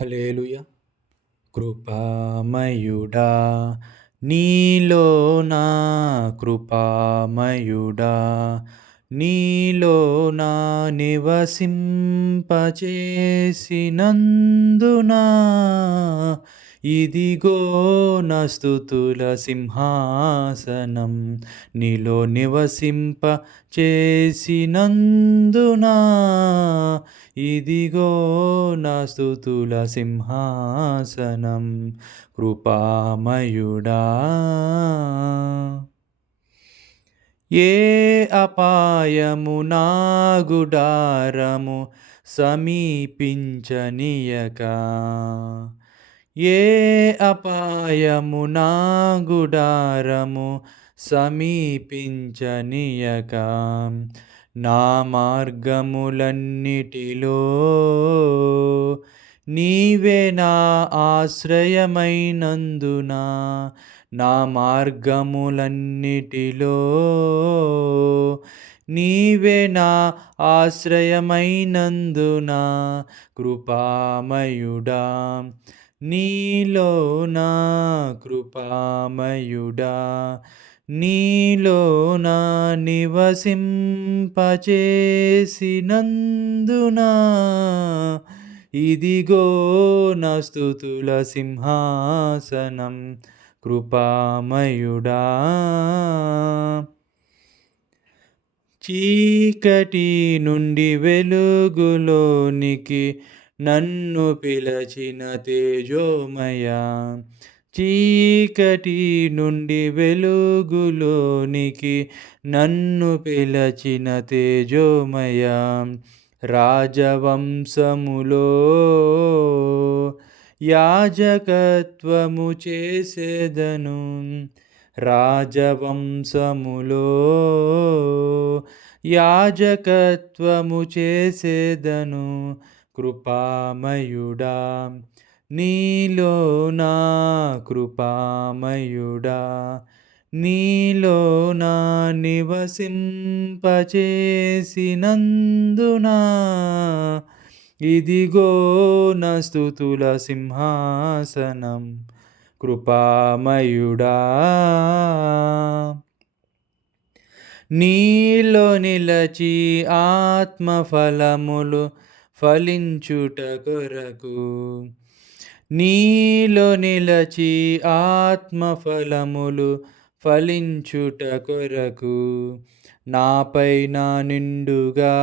Hallelujah కృపామయుడా నీలో నా కృపామయుడా నీలో నా నివసింపచేసినందునా. ఇదిగో నస్తుతుల సింహాసనం నీలో నివసింప చేసినందునా ఇదిగో నా స్థుతుల సింహాసనం కృపామయుడా. ఏ అపాయము నా గుడారము సమీపించనీయక? ఏ అపాయము నా గుడారము సమీపించనీయక? నా మార్గములన్నిటిలో నీవే నా ఆశ్రయమైనందున నా మార్గములన్నిటిలో నీవే నా ఆశ్రయమైనందున కృపామయుడా నీలో నా కృపామయుడా. నీలో నా నివసింపచేసినందునా ఇదిగో నా స్థుతుల సింహాసనం కృపామయుడా. చీకటి నుండి వెలుగులోనికి నన్ను పిలచిన తేజోమయ చీకటి నుండి వెలుగులోనికి నన్ను పిలచిన తేజోమయ రాజవంశములో యాజకత్వము చేసేదను రాజవంశములో యాజకత్వము చేసేదను కృపామయుడా నీలో నా కృపామయుడా నీలో నా నివసింపచేసినందునా ఇదిగో నా స్థుతుల సింహాసనం కృపామయుడా. నీలో నిలచి ఆత్మఫలములు ఫలించుట కొరకు నీలో నిలచి ఆత్మఫలములు ఫలించుట కొరకు నాపైన నిండుగా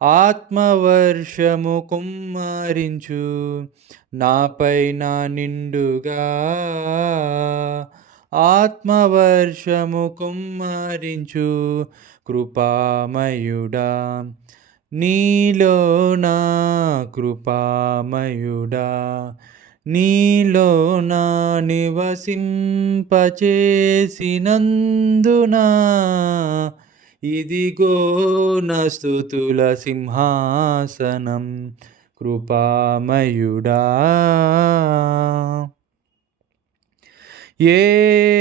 ఆత్మవర్షము కుమ్మరించు నాపైన నిండుగా ఆత్మవర్షము కుమ్మరించు కృపామయుడా నీలో నా కృపామయుడా నీలో నా నివసింపచేసినందునా ఇదిగో నా స్థుతుల సింహాసనం కృపామయుడా. ఏ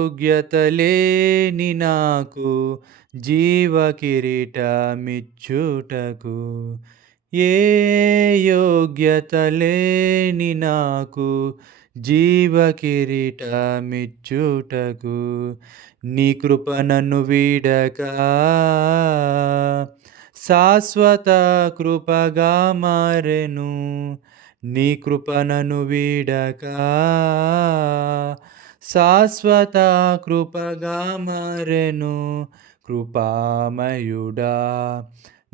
యోగ్యత లేని నాకు జీవ కిరీటమిచ్చుటకు. ఏ యోగ్యత లేని నాకు జీవ కిరీటమిచ్చుటకు. నీ కృప నన్ను వీడక. శాశ్వత కృపగా మారెను. నీ కృప నన్ను వీడక. శాశ్వత కృపగా మరెను కృపామయుడా.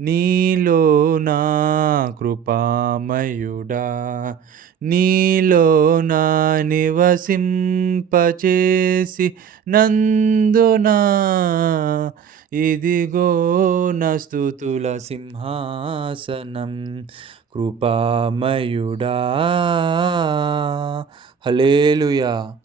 నీలో నా కృపామయుడా. నీలో నా నివసింపచేసి నందునా. ఇదిగో నస్తుతుల సింహాసనం కృపామయుడా. హలేలుయా